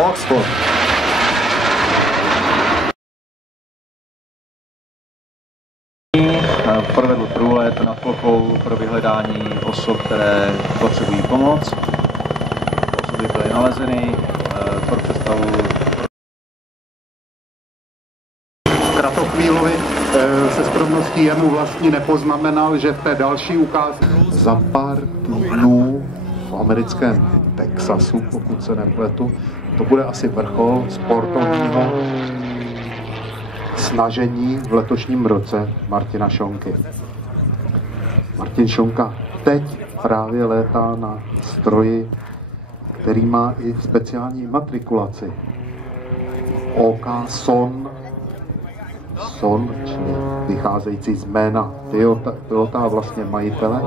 Oxford. Provedl průlet nad plochou pro vyhledání osob, které potřebují pomoc. Osoby byly nalezeny pro představu. Kratochvílovi se skromností jemu vlastně nepoznamenal, že v té další ukázce za pár týdnů v americkém Texasu, pokud se nepletu, to bude asi vrchol sportovního snažení v letošním roce Martina Šonky. Martin Šonka teď právě létá na stroji, který má i speciální matrikulaci. OK Son, čili vycházející z jména pilota a vlastně majitele.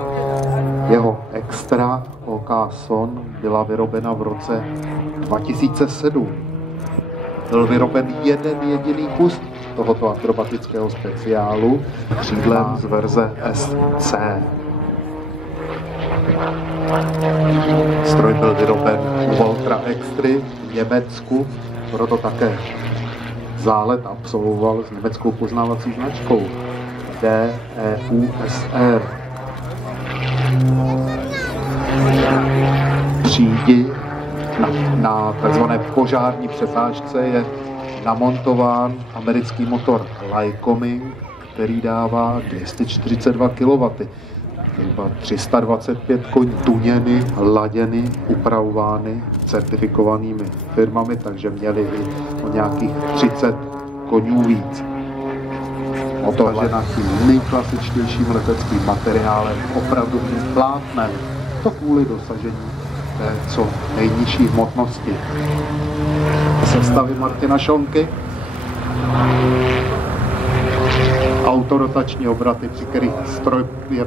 Jeho extra OK Son byla vyrobena v roce 2007. Byl vyroben jeden jediný kus tohoto akrobatického speciálu křídlem z verze SC. Stroj byl vyroben u Valtra Extry v Německu, proto také zálet absolvoval s německou poznávací značkou DEUSR. Přídi na tzv. Požární přesážce je namontován americký motor Lycoming, který dává 242 kW, zhruba 325 koní, tuněny, laděny, upravovány certifikovanými firmami, takže měli i o nějakých 30 koňů víc. Motor je tím nejklasičtějším leteckým materiálem, opravdovým plátnem, to kvůli dosažení té co nejnižší hmotnosti. Sestavy Martina Šonky, autorotační obraty, při kterých stroj je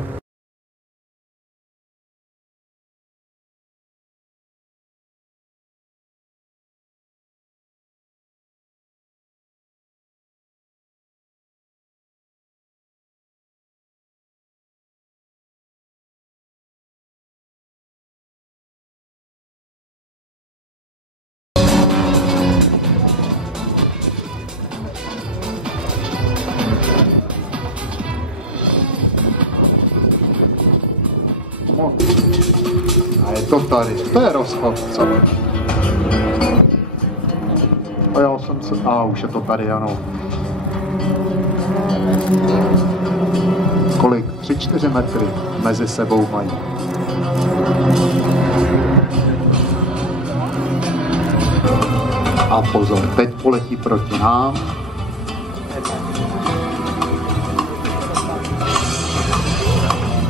a je to tady, to je rozchod, co? A já jsem se, už je to tady, ano. Kolik? 3-4 metry mezi sebou mají. A pozor, teď poletí proti nám.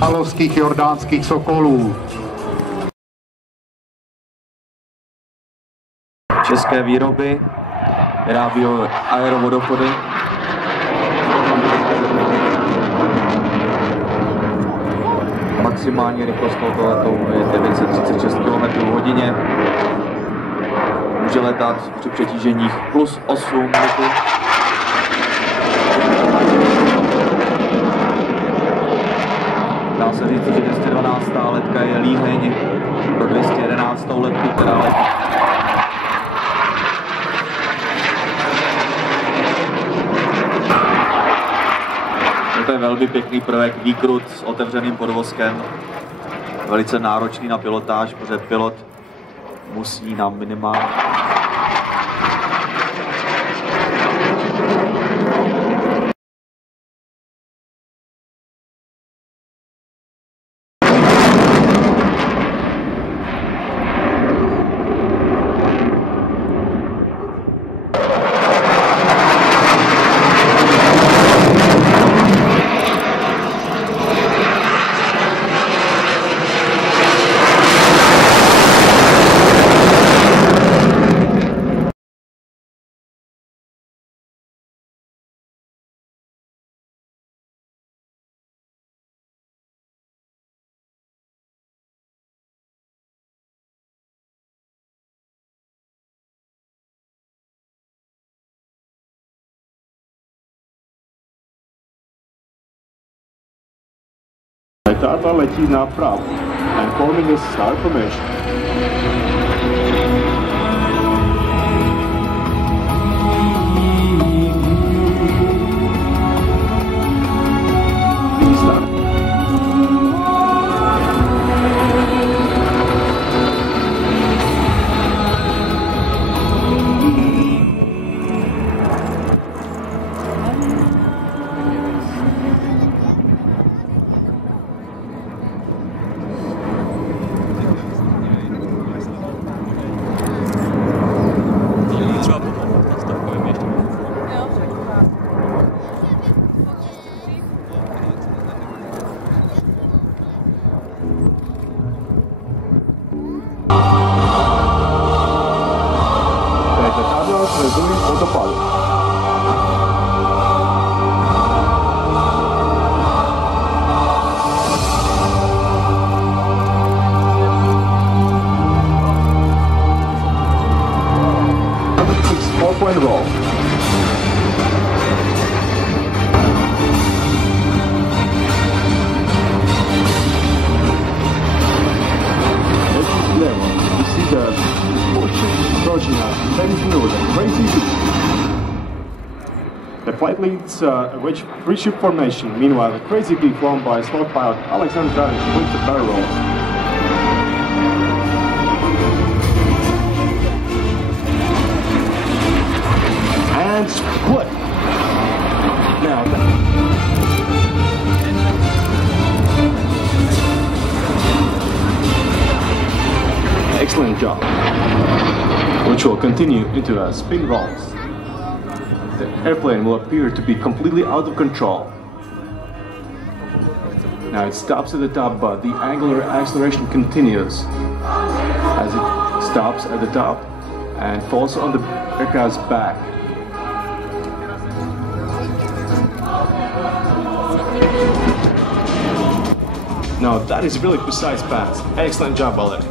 Halovských jordánských sokolů. České výroby, vyrábí aerovodopody. Maximální rychlost tohoto letounu je 936 km/h. Může letat při přetíženích plus 8 metrů. Dá se říct, že 212. letka je líheň pro 211. letku, která letí. To je velmi pěkný projekt, výkrut s otevřeným podvozkem. Velice náročný na pilotáž, protože pilot musí na minimální Letáta letí napravo. I'm calling a start formation. dopadu. Four-point roll. You see the warship approaching us, heading through the crazy beat. The flight leads a three-ship formation. Meanwhile, the crazy bee flown by slot pilot Alexander Dragic with the barrel roll. And split. Now, excellent job, which will continue into spin rolls. The airplane will appear to be completely out of control. Now it stops at the top, but the angular acceleration continues as it stops at the top and falls on the aircraft's back. Now that is really precise pass. Excellent job, Valery.